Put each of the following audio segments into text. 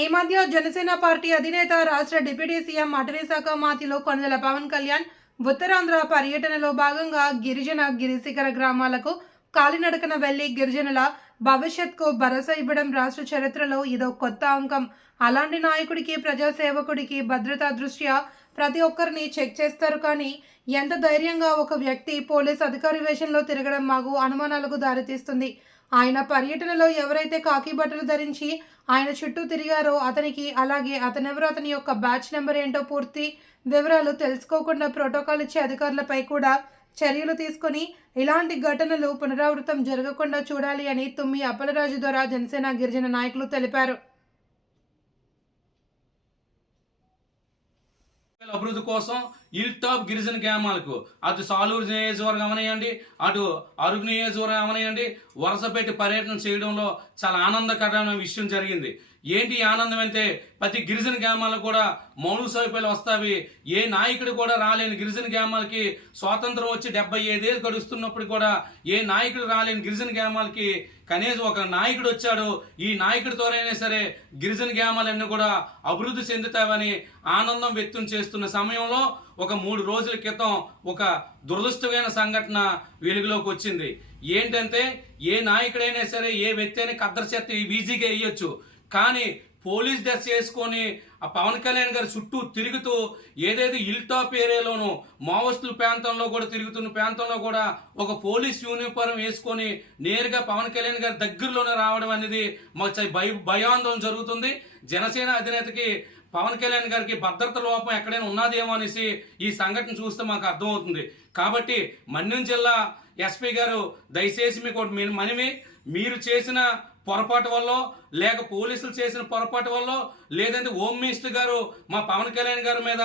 ఈ మధ్య జనసేన పార్టీ అధినేత రాష్ట్ర డిప్యూటీ సీఎం అటవీ శాఖ మంత్రిలో కొణిదెల పవన్ కళ్యాణ్ ఉత్తరాంధ్ర పర్యటనలో భాగంగా గిరిజన గిరిశిఖర గ్రామాలకు కాలినడకన వెళ్లి గిరిజనుల భవిష్యత్కు భరోసా ఇవ్వడం రాష్ట్ర చరిత్రలో ఇదో కొత్త అంకం. అలాంటి నాయకుడికి, ప్రజాసేవకుడికి భద్రతా దృష్ట్యా ప్రతి ఒక్కరిని చెక్ చేస్తారు. కానీ ఎంత ధైర్యంగా ఒక వ్యక్తి పోలీస్ అధికారి వేషంలో తిరగడం మాకు అనుమానాలకు దారితీస్తుంది. ఆయన పర్యటనలో ఎవరైతే కాకి బట్టలు ధరించి ఆయన చుట్టూ తిరిగారో అతనికి, అలాగే అతనెవరో, అతని యొక్క బ్యాచ్ నెంబర్ ఏంటో పూర్తి వివరాలు తెలుసుకోకుండా ప్రోటోకాల్ ఇచ్చే అధికారులపై కూడా చర్యలు తీసుకొని ఇలాంటి ఘటనలు పునరావృతం జరగకుండా చూడాలి అని తుమ్మి అప్పలరాజు ద్వారా జనసేన గిరిజన నాయకులు తెలిపారు. అభివృద్ధి కోసం హిల్ టాప్ గిరిజన గ్రామాలకు అటు సాలూరు నియోజకవర్గం అవనియండి, అటు అరుగు నియోజకవర్గం అవనియండి, వరుసపెట్టి పర్యటన చేయడంలో చాలా ఆనందకరమైన విషయం జరిగింది. ఏంటి ఆనందం అంటే ప్రతి గిరిజన గ్రామాలకు కూడా మౌలిక సదుపాయాలు వస్తాయి. ఏ నాయకుడు కూడా రాలేని గిరిజన గ్రామాలకి స్వాతంత్రం వచ్చి 75 ఏళ్ళు గడుస్తున్నప్పుడు కూడా ఏ నాయకుడు రాలేని గిరిజన గ్రామాలకి కనీసం ఒక నాయకుడు వచ్చాడు. ఈ నాయకుడితోనైనా సరే గిరిజన గ్రామాలన్నీ కూడా అభివృద్ధి చెందుతావని ఆనందం వ్యక్తం చేస్తున్న సమయంలో ఒక 3 రోజుల క్రితం ఒక దురదృష్టమైన సంఘటన వెలుగులోకి వచ్చింది. ఏంటంటే ఏ నాయకుడైనా సరే, ఏ వ్యక్తి అయినా కద్దరు చెత్త ఈజీగా వేయొచ్చు. కానీ పోలీస్ డ్రెస్ వేసుకొని ఆ పవన్ కళ్యాణ్ గారి చుట్టూ తిరుగుతూ ఏదైతే హిల్ టాప్ ఏరియాలోనూ మావోయిస్టుల ప్రాంతంలో కూడా తిరుగుతున్న ప్రాంతంలో కూడా ఒక పోలీస్ యూనిఫారం వేసుకొని నేరుగా పవన్ కళ్యాణ్ గారి దగ్గరలోనే రావడం అనేది మాకు భయాందోళన జరుగుతుంది. జనసేన అధినేతకి పవన్ కళ్యాణ్ గారికి భద్రత లోపం ఎక్కడైనా ఉన్నదేమో అనేసి ఈ సంఘటన చూస్తే మాకు అర్థమవుతుంది. కాబట్టి మన్యం జిల్లా ఎస్పీ గారు దయచేసి మీకు మనవి, మీరు చేసిన పొరపాటు వల్ల, లేక పోలీసులు చేసిన పొరపాటు వల్ల, లేదంటే హోమ్ మినిస్టర్ గారు మా పవన్ కళ్యాణ్ గారి మీద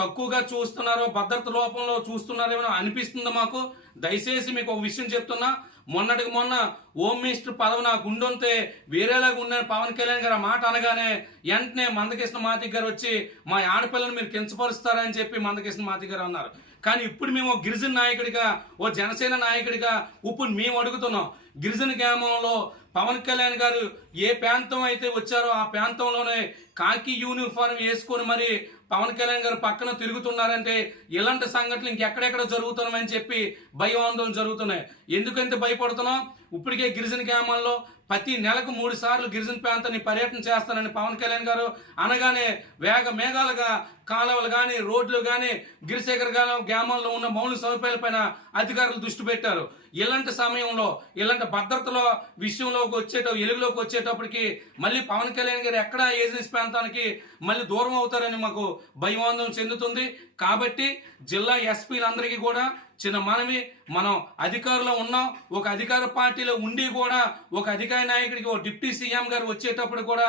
తక్కువగా చూస్తున్నారో, భద్రత లోపంలో చూస్తున్నారేమో అనిపిస్తుంది మాకు. దయచేసి మీకు ఒక విషయం చెప్తున్నా, మొన్నటికి మొన్న హోమ్ మినిస్టర్ పదవి నాకు ఉండుంటే వేరేలాగా ఉన్న పవన్ కళ్యాణ్ గారు ఆ మాట అనగానే వెంటనే మందకృష్ణ మాదిగ గారు వచ్చి మా ఆడపిల్లని మీరు కించపరుస్తారని చెప్పి మందకృష్ణ మాదిగ గారు అన్నారు. కానీ ఇప్పుడు మేము గిరిజన నాయకుడిగా, ఓ జనసేన నాయకుడిగా ఇప్పుడు మేము అడుగుతున్నాం, గిరిజన గ్రామంలో పవన్ కళ్యాణ్ గారు ఏ ప్రాంతం అయితే వచ్చారో ఆ ప్రాంతంలోనే కాకి యూనిఫారం వేసుకొని మరి పవన్ కళ్యాణ్ గారు పక్కన తిరుగుతున్నారంటే ఇలాంటి సంఘటనలు ఇంకెక్కడెక్కడ జరుగుతున్నామని చెప్పి భయాందోళన జరుగుతున్నాయి. ఎందుకంటే భయపడుతున్నాం, ఇప్పటికే గిరిజన గ్రామాల్లో ప్రతి నెలకు 3 సార్లు గిరిజన ప్రాంతాన్ని పర్యటన చేస్తానని పవన్ కళ్యాణ్ గారు అనగానే మేఘాలుగా కాలువలు కానీ, రోడ్లు కానీ, గిరిశేఖర్ గ్రామాల్లో ఉన్న మౌలిక సదుపాయాలపైన అధికారులు దృష్టి పెట్టారు. ఇలాంటి సమయంలో, ఇలాంటి భద్రతలో విషయంలోకి వెలుగులోకి వచ్చేటప్పటికి మళ్ళీ పవన్ కళ్యాణ్ గారు ఎక్కడ ఏజెన్సీ ప్రాంతానికి మళ్ళీ దూరం అవుతారని మాకు భయాందోళన చెందుతుంది. కాబట్టి జిల్లా ఎస్పీలందరికీ కూడా చిన్న మనవి, మనం అధికారంలో ఉన్నాం, ఒక అధికార పార్టీలో ఉండి కూడా ఒక అధికార నాయకుడికి, ఒక డిప్యూటీ సీఎం గారు వచ్చేటప్పుడు కూడా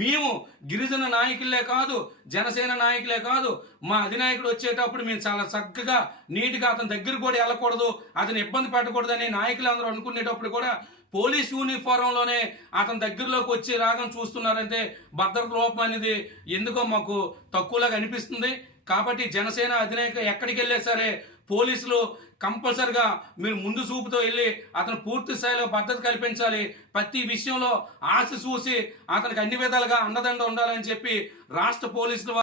మేము గిరిజన నాయకులే కాదు, జనసేన నాయకులే కాదు, మా అధినాయకుడు వచ్చేటప్పుడు మేము చాలా చక్కగా నీట్గా అతని దగ్గర కూడా వెళ్ళకూడదు, అతను ఇబ్బంది పెట్టకూడదని నాయకులు అందరూ అనుకునేటప్పుడు కూడా పోలీస్ యూనిఫారంలోనే అతని దగ్గరలోకి వచ్చి రాగం చూస్తున్నారంటే భద్రత లోపం అనేది ఎందుకో మాకు తక్కువలాగా అనిపిస్తుంది. కాబట్టి జనసేన అధినాయక ఎక్కడికి వెళ్ళే సరే పోలీసులు కంపల్సరిగా మీరు ముందు చూపుతో వెళ్ళి అతను పూర్తి స్థాయిలో భద్రత కల్పించాలి. ప్రతి విషయంలో ఆశ చూసి అతనికి అన్ని విధాలుగా అండదండ ఉండాలని చెప్పి రాష్ట్ర పోలీసులు